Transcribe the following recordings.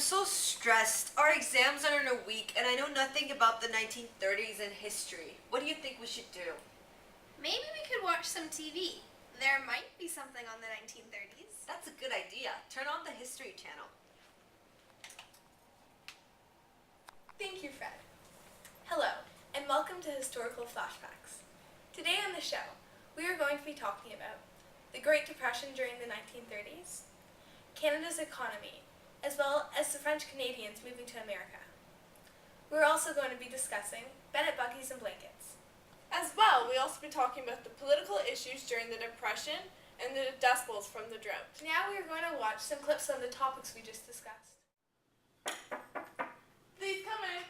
so stressed. Our exams are in a week, and I know nothing about the 1930s and history. What do you think we should do? Maybe we could watch some TV. There might be something on the 1930s. That's a good idea. Turn on the History Channel. Thank you, Fred. Hello, and welcome to Historical Flashbacks. Today on the show, we are going to be talking about the Great Depression during the 1930s, Canada's economy, as well as the French Canadians moving to America. We're also going to be discussing Bennett buggies and blankets. As well, we'll also be talking about the political issues during the Depression and the Dust Bowls from the drought. Now we are going to watch some clips on the topics we just discussed. Please come in.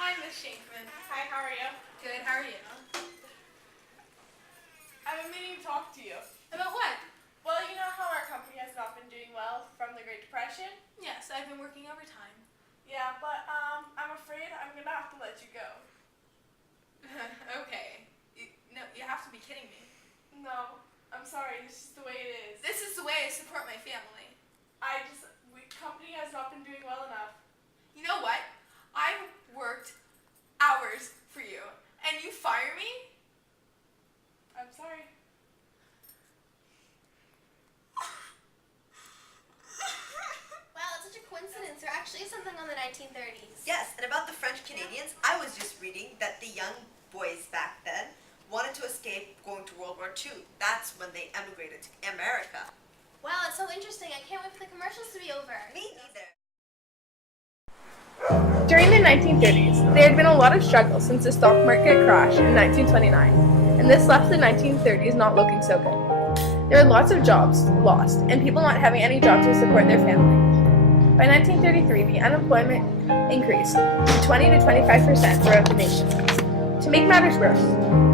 Hi, Miss Shankman. Hi, how are you? Good, how are you? I've been meaning to talk to you. About what? Well, you know how our company has not been doing well from the Great Depression? Yes, I've been working overtime. Yeah, but I'm afraid I'm going to have to let you go. Okay. You have to be kidding me. No, I'm sorry. This is the way it is. This is the way I support my family. Company has not been doing well enough. You know what? I've worked hours for you, and you fire me? I'm sorry. Wow, it's such a coincidence. There actually is something on the 1930s. Yes, and about the French Canadians, I was just reading that the young boys back then wanted to escape going to World War II. That's when they emigrated to America. Wow, it's so interesting. I can't wait for the commercials to be over. Me neither. During the 1930s, there had been a lot of struggle since the stock market crash in 1929, and this left the 1930s not looking so good. There were lots of jobs lost, and people not having any jobs to support their family. By 1933, the unemployment increased to 20 to 25% throughout the nation. To make matters worse,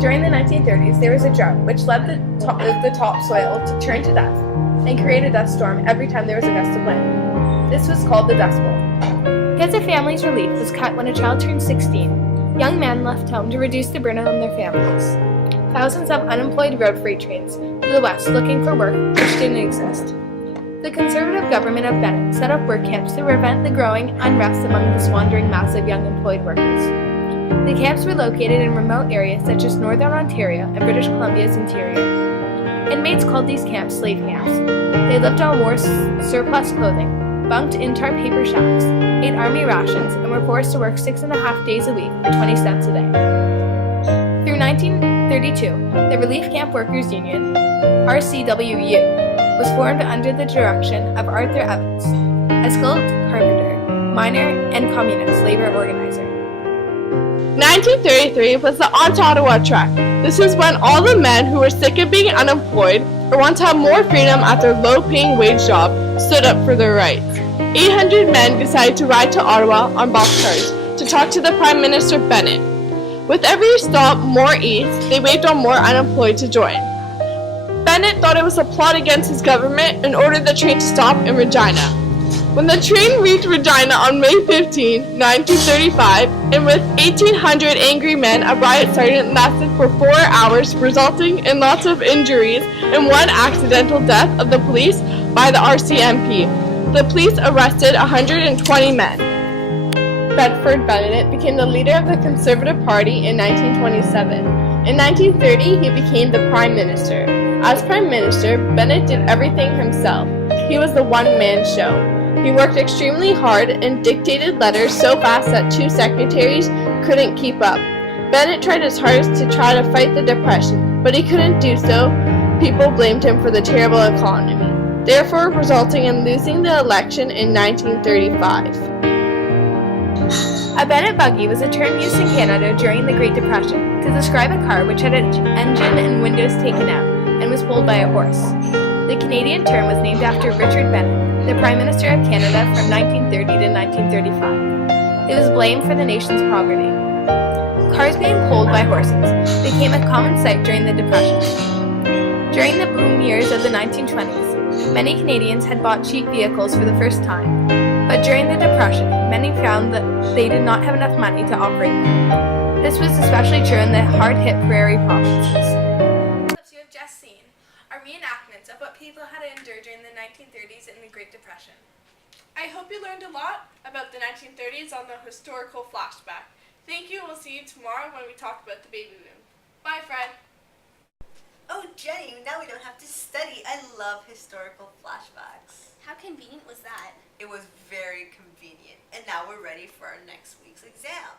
during the 1930s, there was a drought which led the topsoil to turn to dust and create a dust storm every time there was a gust of wind. This was called the Dust Bowl. Because a family's relief was cut when a child turned 16, young men left home to reduce the burden on their families. Thousands of unemployed road freight trains to the west looking for work which didn't exist. The conservative government of Bennett set up work camps to prevent the growing unrest among this wandering mass of young employed workers. The camps were located in remote areas such as Northern Ontario and British Columbia's interior. Inmates called these camps slave camps. They lived on war surplus clothing, bunked in tar paper shacks, ate army rations, and were forced to work 6.5 days a week for 20 cents a day. Through 1932, the Relief Camp Workers Union, RCWU, was formed under the direction of Arthur Evans, a skilled carpenter, miner, and communist labor organizer. 1933 was the Ottawa Trek. This is when all the men who were sick of being unemployed or want to have more freedom at their low-paying wage job stood up for their rights. 800 men decided to ride to Ottawa on boxcars to talk to the Prime Minister Bennett. With every stop more east, they waved on more unemployed to join. Bennett thought it was a plot against his government and ordered the train to stop in Regina. When the train reached Regina on May 15, 1935, and with 1,800 angry men, a riot started and lasted for 4 hours, resulting in lots of injuries and one accidental death of the police by the RCMP. The police arrested 120 men. Bedford Bennett became the leader of the Conservative Party in 1927. In 1930, he became the Prime Minister. As Prime Minister, Bennett did everything himself. He was the one-man show. He worked extremely hard and dictated letters so fast that 2 secretaries couldn't keep up. Bennett tried his hardest to try to fight the Depression, but he couldn't do so. People blamed him for the terrible economy, therefore resulting in losing the election in 1935. A Bennett buggy was a term used in Canada during the Great Depression to describe a car which had its engine and windows taken out and was pulled by a horse. The Canadian term was named after Richard Bennett, the Prime Minister of Canada from 1930 to 1935. It was blamed for the nation's poverty. Cars being pulled by horses became a common sight during the Depression. During the boom years of the 1920s, many Canadians had bought cheap vehicles for the first time, but during the Depression, many found that they did not have enough money to operate them. This was especially true in the hard-hit prairie provinces. You have just seen are reenactments of what people had to endure during the 1930s and the Great Depression. I hope you learned a lot about the 1930s on the historical flashback. Thank you, and we'll see you tomorrow when we talk about the baby boom. Bye, Fred. Oh, Jenny, now we don't have to study. I love historical flashbacks. How convenient was that? It was very convenient. And now we're ready for our next week's exam.